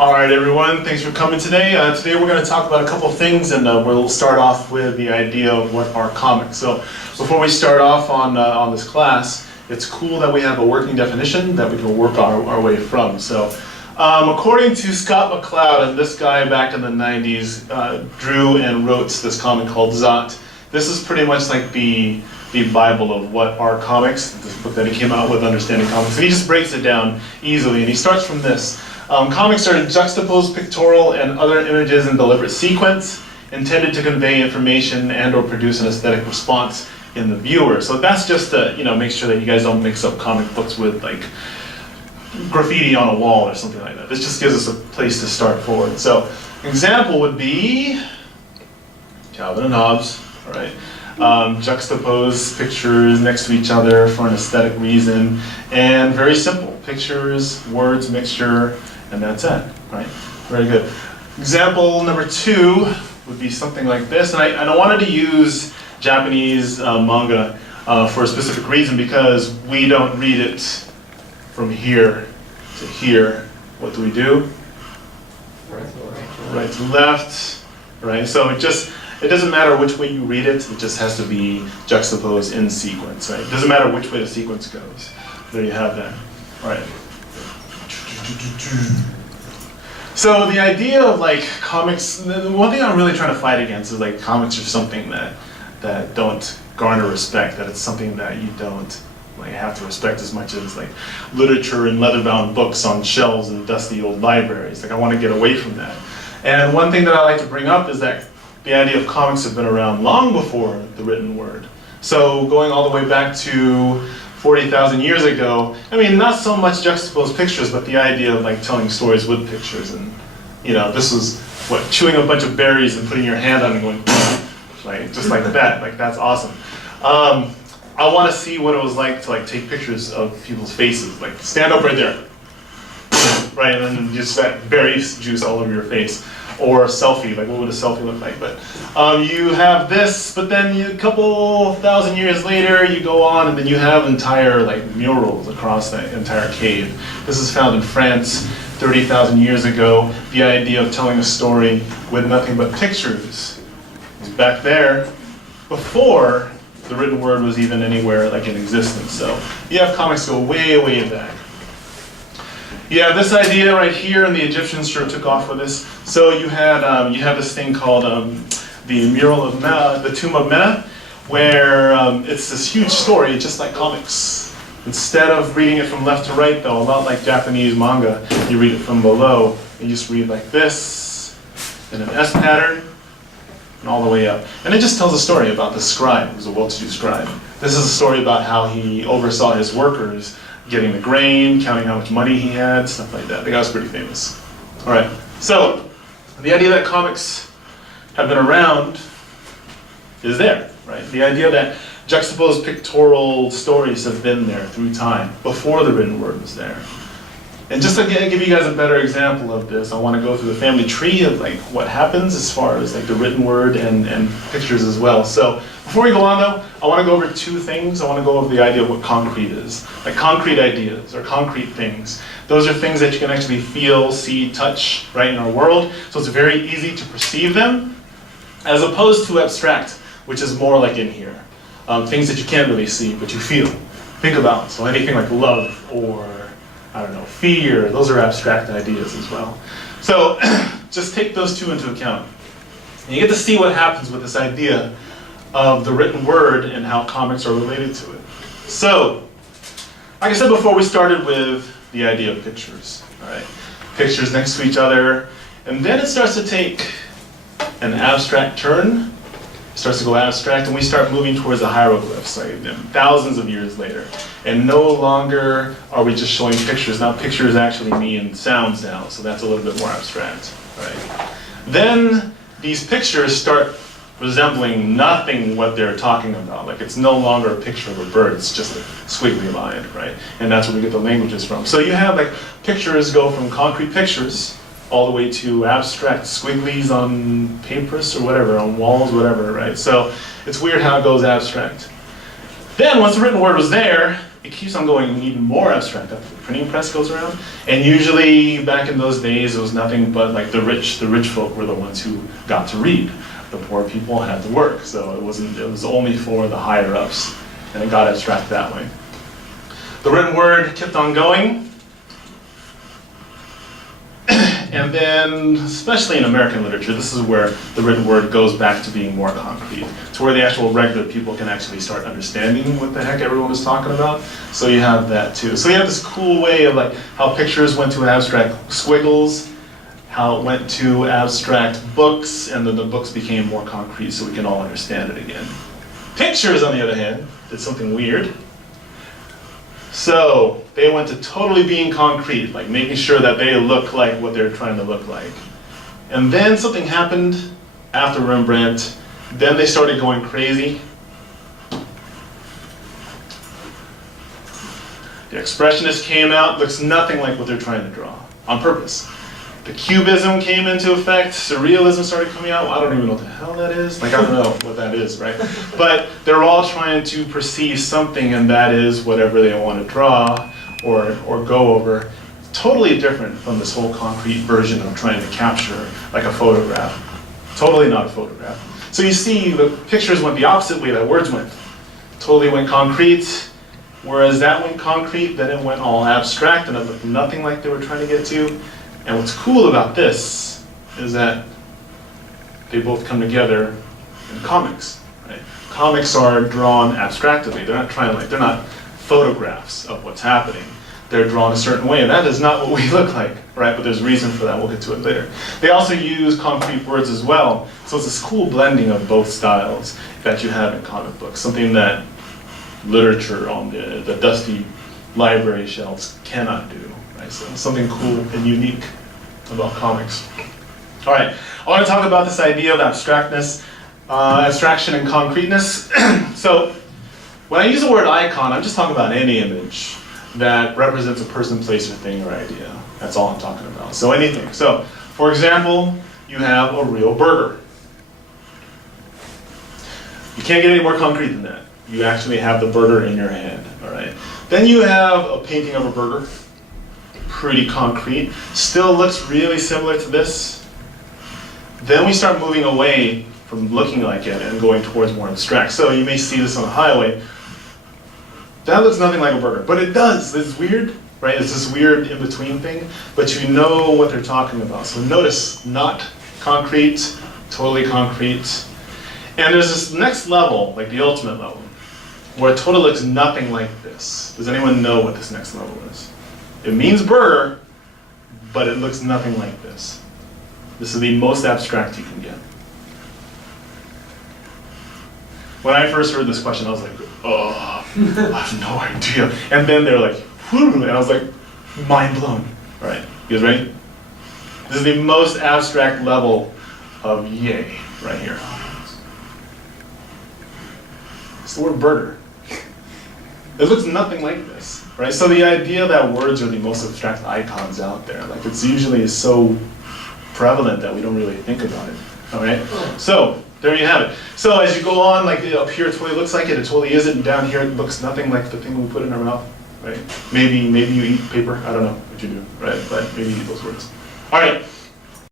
All right, everyone, thanks for coming today. Today we're going to talk about a couple of things, and we'll start off with the idea of what are comics. So before we start off on this class, it's cool that we have a working definition that we can work our way from. So according to Scott McCloud, and this guy back in the 90s drew and wrote this comic called Zot. This is pretty much like the Bible of what are comics, this book that he came out with, Understanding Comics. And he just breaks it down easily, and he starts from this. Comics are juxtaposed pictorial and other images in deliberate sequence intended to convey information and or produce an aesthetic response in the viewer. So that's just to make sure that you guys don't mix up comic books with like graffiti on a wall or something like that. This just gives us a place to start forward. So an example would be Calvin and Hobbes, all right? Juxtapose pictures next to each other for an aesthetic reason, and very simple, pictures, words, mixture, and that's it, right? Very good. Example number 2 would be something like this, and I wanted to use Japanese manga for a specific reason, because we don't read it from here to here. What do we do? Right to left, right? So it doesn't matter which way you read it just has to be juxtaposed in sequence, right? It doesn't matter which way the sequence goes. There you have that. All right. So the idea of like comics, the one thing I'm really trying to fight against is like comics are something that don't garner respect, that it's something that you don't like have to respect as much as like literature and leather-bound books on shelves in dusty old libraries. Like I want to get away from that. And one thing that I like to bring up is that the idea of comics have been around long before the written word. So going all the way back to 40,000 years ago, I mean, not so much juxtaposed pictures, but the idea of like telling stories with pictures. And this was what, chewing a bunch of berries and putting your hand on it and going, like just like that. Like that's awesome. I want to see what it was like to like take pictures of people's faces. Like stand up right there, right, and then just that berry juice all over your face. Or a selfie, like what would a selfie look like? But you have this, but then a couple thousand years later, you go on and then you have entire like murals across the entire cave. This is found in France 30,000 years ago. The idea of telling a story with nothing but pictures is back there before the written word was even anywhere like in existence. So you have comics go way, way back. You have this idea right here, and the Egyptians sure took off with this. So you have this thing called the mural of the Tomb of Mena, where it's this huge story, just like comics. Instead of reading it from left to right, though, a lot like Japanese manga, you read it from below. You just read like this, in an S pattern, and all the way up. And it just tells a story about the scribe, who's a well-to-do scribe. This is a story about how he oversaw his workers getting the grain, counting how much money he had, stuff like that. The guy was pretty famous. All right, so the idea that comics have been around is there, right? The idea that juxtaposed pictorial stories have been there through time, before the written word was there. And just to give you guys a better example of this, I want to go through the family tree of like what happens as far as like the written word and pictures as well. So before we go on though, I want to go over 2 things. I want to go over the idea of what concrete is. Like concrete ideas or concrete things. Those are things that you can actually feel, see, touch, right, in our world. So it's very easy to perceive them, as opposed to abstract, which is more like in here. Things that you can't really see, but you feel, think about. So anything like love or I don't know, fear, those are abstract ideas as well. So just take those 2 into account. And you get to see what happens with this idea of the written word and how comics are related to it. So, like I said before, we started with the idea of pictures, all right? Pictures next to each other, and then it starts to take an abstract turn. It starts to go abstract, and we start moving towards the hieroglyphs, like thousands of years later. And no longer are we just showing pictures. Now pictures actually mean sounds now, so that's a little bit more abstract, right? Then these pictures start resembling nothing what they're talking about. Like it's no longer a picture of a bird, it's just a squiggly line, right? And that's where we get the languages from. So you have like pictures go from concrete pictures all the way to abstract squigglies on papers or whatever, on walls, whatever, right? So it's weird how it goes abstract. Then once the written word was there, it keeps on going even more abstract after the printing press goes around. And usually back in those days, it was nothing but like the rich folk were the ones who got to read. The poor people had to work, so it was only for the higher ups, and it got abstract that way. The written word kept on going. And then, especially in American literature, this is where the written word goes back to being more concrete, to where the actual regular people can actually start understanding what the heck everyone is talking about. So you have that too. So you have this cool way of like how pictures went to abstract squiggles, how it went to abstract books, and then the books became more concrete so we can all understand it again. Pictures, on the other hand, did something weird. So they went to totally being concrete, like making sure that they look like what they're trying to look like. And then something happened after Rembrandt. Then they started going crazy. The Expressionists came out, looks nothing like what they're trying to draw, on purpose. The Cubism came into effect, Surrealism started coming out. Well, I don't even know what the hell that is. Like, I don't know what that is, right? But they're all trying to perceive something, and that is whatever they want to draw or go over. Totally different from this whole concrete version of trying to capture like a photograph. Totally not a photograph. So you see the pictures went the opposite way that words went. Totally went concrete, whereas that went concrete, then it went all abstract, and it looked nothing like they were trying to get to. And what's cool about this is that they both come together in comics, right? Comics are drawn abstractly. They're not photographs of what's happening. They're drawn a certain way, and that is not what we look like, right? But there's reason for that. We'll get to it later. They also use concrete words as well. So it's this cool blending of both styles that you have in comic books, something that literature on the dusty library shelves cannot do. So something cool and unique about comics. All right, I want to talk about this idea of abstractness, abstraction and concreteness. So when I use the word icon, I'm just talking about any image that represents a person, place, or thing or idea. That's all I'm talking about. So anything. So for example, you have a real burger. You can't get any more concrete than that. You actually have the burger in your hand. All right. Then you have a painting of a burger. Pretty concrete, still looks really similar to this. Then we start moving away from looking like it and going towards more abstract. So you may see this on the highway. That looks nothing like a burger, but it does. It's weird, right? It's this weird in-between thing, but you know what they're talking about. So notice, not concrete, totally concrete. And there's this next level, like the ultimate level, where it totally looks nothing like this. Does anyone know what this next level is? It means burger, but it looks nothing like this. This is the most abstract you can get. When I first heard this question, I was like, oh, I have no idea. And then they're like, whoo, and I was like, mind blown. All right, you guys ready? This is the most abstract level of yay right here. It's the word burger. It looks nothing like this, right? So the idea that words are the most abstract icons out there, like it's usually so prevalent that we don't really think about it, all right? So there you have it. So as you go on, like up here it totally looks like it totally isn't, and down here it looks nothing like the thing we put in our mouth, right? Maybe you eat paper, I don't know what you do, right? But maybe you eat those words. All right.